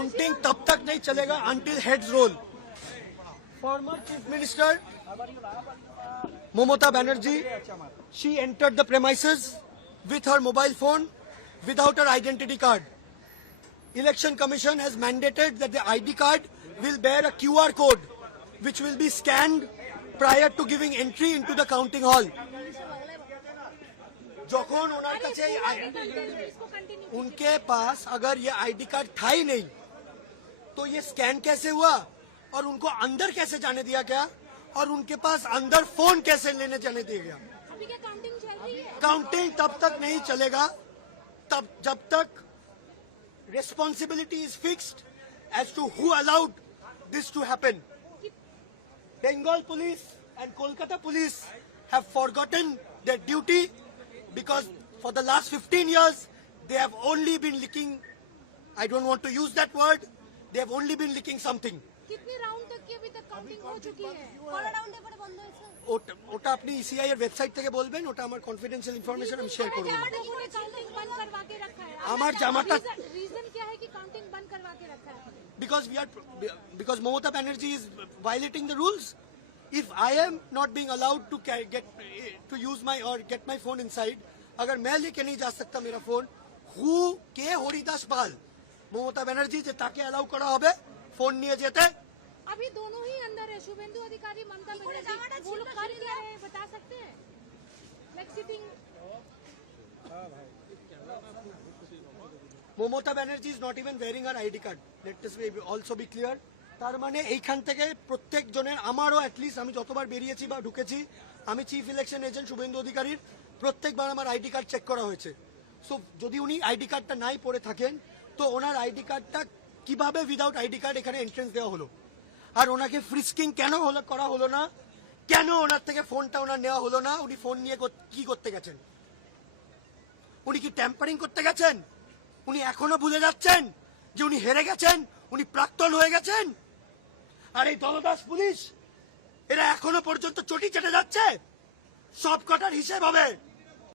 Counting तब तक नहीं चलेगा until heads roll. Former Chief Minister Mamata Banerjee, she entered the premises with her mobile phone without her identity card. Election Commission has mandated that the ID card will bear a QR code which will be scanned prior to giving entry into the counting hall. जखन ओनार काछे उनके पास अगर ये ID card था ही नहीं तो ये scan कैसे हुआ और उनको अंदर कैसे जाने दिया गया और उनके पास अंदर फोन कैसे लेने जाने दिया गया? अभी क्या काउंटिंग चल रही है? काउंटिंग तब तक नहीं चलेगा तब जब तक responsibility is fixed as to who allowed this to happen. Bengal police and Kolkata police have forgotten their duty because for the last 15 years they have only been licking, I don't want to use that word, they have only been licking something. कितने round तक की अभी तक counting हो चुकी है? कौन round है पर बंद है सर? ওটা আপনি ইসিআই এর ওয়েবসাইট থেকে বলবেন, ওটা আমার কনফিডেন্সিয়াল ইনফরমেশন আমি শেয়ার করব। काउंटिंग बंद करवा के रखा है। আমার জামাটা रीजन क्या है कि काउंटिंग बंद करवा के रखा है? because Mamata Banerjee is violating the rules. If I am not being allowed to use my or get my phone inside, अगर मैं लेके नहीं जा सकता मेरा फोन, who के हरिदास पाल ममता बनर्जी যে তাকে অ্যালাউ করা হবে फोन নিয়ে যেতে? अभी दोनों ही अंदर है, शुभेंदु अधिकारी, ममता बनर्जी। वो लोग कर क्या रहे हैं बता सकते हैं? Like sitting. Mamata Banerjee is not even wearing her ID card. Let this also be clear. তার মানে এইখান থেকে প্রত্যেক জনের, আমারও অ্যাটলিস্ট আমি যতবার বেরিয়েছি বা ঢুকেছি, আমি চিফ ইলেকশন এজেন্ট শুভেন্দু অধিকারীর প্রত্যেকবার আমার আইডি কার্ড চেক করা হয়েছে। সো যদি উনি আইডি কার্ডটা নাই পড়ে থাকেন তো ওনার আইডি কার্ডটা কিভাবে উইদাউট আইডি কার্ড এখানে এন্ট্রেন্স দেওয়া হলো? আর ওনাকে ফ্রিস্কিং কেন করা হলো না? কেন ওনার থেকে ফোনটা ওনার নেওয়া হলো না? উনি ফোন নিয়ে কি করতে গেছেন? উনি কি ট্যাম্পারিং করতে গেছেন? উনি এখনো ভুলে যাচ্ছেন যে উনি হেরে গেছেন, উনি প্রাক্তন হয়ে গেছেন? আর এই দলদাস পুলিশ এরা এখনো পর্যন্ত চটি চেটে যাচ্ছে। সব কটার হিসেব হবে।